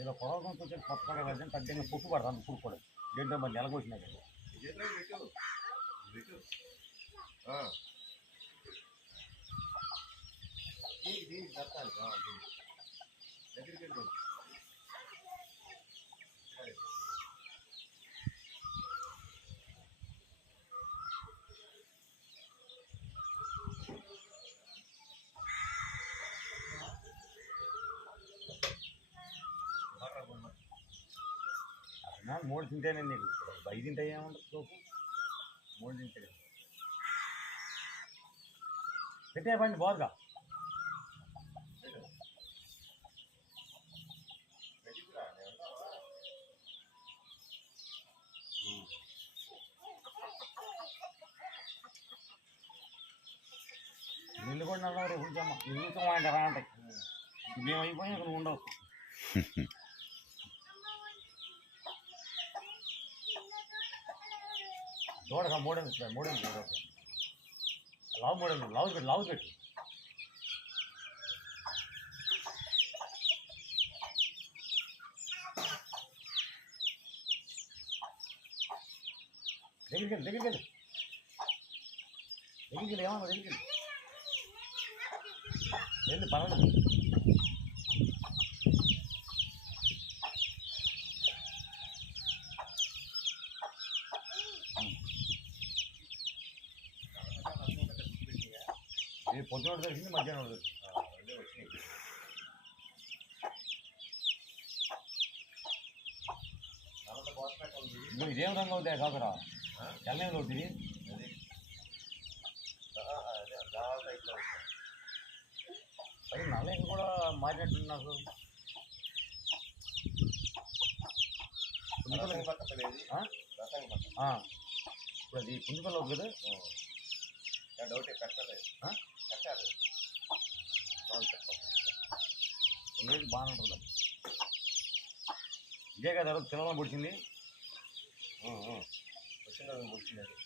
ఇలా పొడవకంతో పట్టుకోవడం కదా తగ్గ పుట్టు పడతాను పుట్టుకోవడం దీంట్లో మరి నెలకొచ్చినాయి కదా దగ్గరికి వెళ్ళి మూడు తింటేనే నీకు 5 తింటే ఏముంటుంది సోపు 3 తింటే పెట్టే పండి బాగుగా నిన్ను కూడా నల్లవారు కూర్చోమ్మ నిన్ను అంటే రా అంటే మేము అయిపోయి ఇక్కడ ఉండవు దూడగా మూడేళ్ళు లావు పెట్టు దగ్గరికి వెళ్ళి ఏమన్నా దగ్గరికి వెళ్ళి పర్వాలేదు పొద్దున దొరికింది మధ్యాహ్నం దొరికింది వచ్చినాయి ఇదేం రంగు అవుతాయి కాకరా తెల్లని అవుతుంది అది నల్లకి కూడా మారినట్టు నాకు ఇప్పుడు అది పుంజుకల్లో అవుతుంది కదా డౌటే పెట్టలేదు పెట్టాలి ఉండేది బాగానే ఉంటుంది ఇదే కదా తినడం పొడిచింది వచ్చింది అది